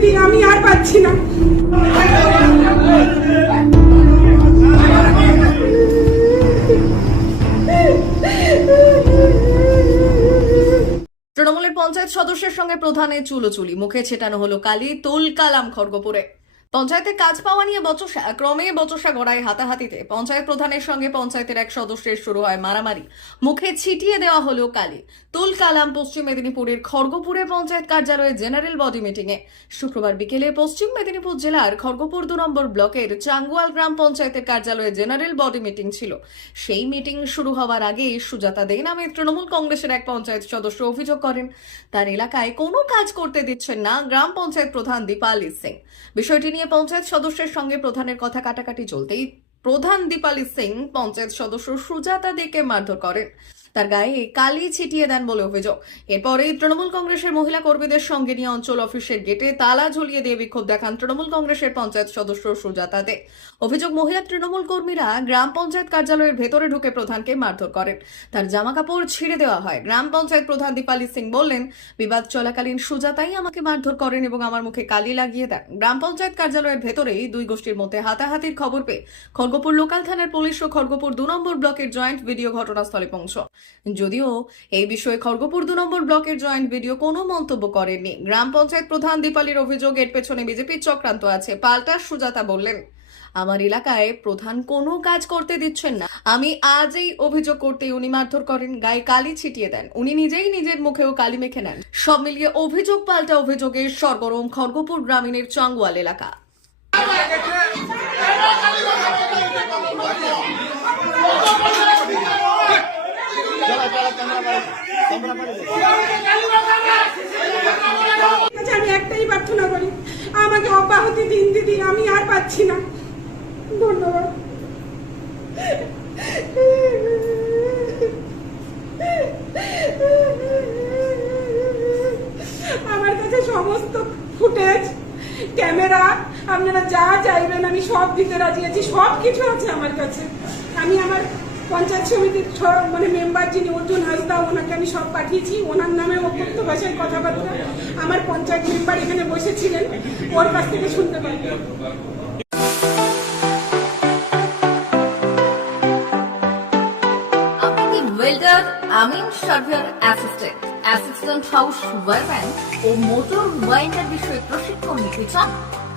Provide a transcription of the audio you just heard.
দিদি আমি আর পাচ্ছি না। তৃণমূলের পঞ্চায়েত সদস্যের সঙ্গে প্রধানের চুলোচুলি, মুখে ছেটানো হলো কালি, তোল কালাম খড়গপুরে। পঞ্চায়েতে কাজ পাওয়া নিয়ে বচসা, ক্রমে বচসা গড়ায় হাতাহাতিতে। পঞ্চায়েত প্রধানের সঙ্গে পঞ্চায়েতের এক সদস্যের শুরু হয় মারামারি। মুখে ছিটিয়ে দেওয়া হলো কালি। তুল কালাম পশ্চিম মেদিনীপুরের খড়গপুরে পঞ্চায়েত কার্যালয়ে জেনারেল বডি মিটিং এ শুক্রবার বিকেলে পশ্চিম মেদিনীপুর জেলার খড়গপুর দু নম্বর ব্লকের চাঙ্গুয়াল গ্রাম পঞ্চায়েতের কার্যালয়ে জেনারেল বডি মিটিং ছিল। সেই মিটিং শুরু হওয়ার আগেই সুজাতা দে নামে তৃণমূল কংগ্রেসের এক পঞ্চায়েত সদস্য অভিযোগ করেন, তার এলাকায় কোনো কাজ করতে দিচ্ছেন না গ্রাম পঞ্চায়েত প্রধান দীপালি সিং। বিষয়টি নিয়ে পঞ্চায়েত সদস্যের সঙ্গে প্রধানের কথা কাটাকাটি চলতেই প্রধান দীপালি সিং পঞ্চায়েত সদস্য সুজাতা দেকে মারধর করেন। তার গায়ে কালি ছিটিয়ে দেন বলে অভিযোগ। এরপরেই তৃণমূল কংগ্রেসের মহিলা কর্মীদের সঙ্গে নিয়ে অঞ্চল অফিসের গেটে তালা ঝুলিয়ে দিয়ে বিক্ষোভ দেখান তৃণমূল কংগ্রেসের পঞ্চায়েত সদস্য সুজাতা দে অভিযোগ, মহিলা তৃণমূল কর্মীরা গ্রাম পঞ্চায়েত কার্যালয়ের ভেতরে ঢুকে প্রধানকে মারধর করেন। তার জামা কাপড় ছিঁড়ে দেওয়া হয়। গ্রাম পঞ্চায়েত প্রধান দীপালি সিং বললেন, বিবাদ চলাকালীন সুজাতাই আমাকে মারধর করেন এবং আমার মুখে কালি লাগিয়ে দেন। গ্রাম পঞ্চায়েত কার্যালয়ের ভেতরেই দুই গোষ্ঠীর মধ্যে হাতাহাতির খবর পেয়ে খড়গপুর লোকাল থানার পুলিশ ও খড়গপুর দু নম্বর ব্লকের জয়েন্ট ভিডিও ঘটনাস্থলে পৌঁছ যদিও এই বিষয়ে খড়গপুর দু নম্বর ব্লকের জয়েন্ট ভিডিও কোনো মন্তব্য করেননি। গ্রাম পঞ্চায়েত প্রধান দীপালির অভিযোগ, এর পেছনে বিজেপির চক্রান্ত আছে, পাল্টা সুজাতা বললেন। আমার এলাকায় প্রধান কোনো কাজ করতে দিচ্ছেন না। আমি আজই অভিযোগ করতে উনি মারধর করেন, গায়ে কালি ছিটিয়ে দেন। উনি নিজেই নিজের মুখেও কালি মেখে নেন। সব মিলিয়ে অভিযোগ, পাল্টা অভিযোগের সরগরম খড়গপুর গ্রামীণের চাঙ্গুয়াল এলাকা। আমি একটাই প্রার্থনা করি, আমাকে অব্যাহতি দিন, দিদি, আমি আর পাচ্ছি না। ধন্যবাদ। আমার কাছে সমস্ত ফুটেজ, ক্যামেরা, আপনারা যা চাইবেন, আমি সব দিতে রাজি আছি সব কিছু আছে আমার কাছে। আমি আমার পঞ্চায়েত সমিতির মানে মেম্বার যিনি অর্জুন হাসদা, ওনাকে আমি সব পাঠিয়েছি। ওনার নামে অভ্যক্ত ভাষায় কথাবার্তা। আমার পঞ্চায়েত মেম্বার এখানে বসেছিলেন। ওর কাছ থেকে শুনতে পারবেন ওয়েল্ডার আমিন surveyor assistant assistant house wireman ও মোটর ওয়াইন্ডার বিষয়ে প্রশিক্ষণ নিতে চান?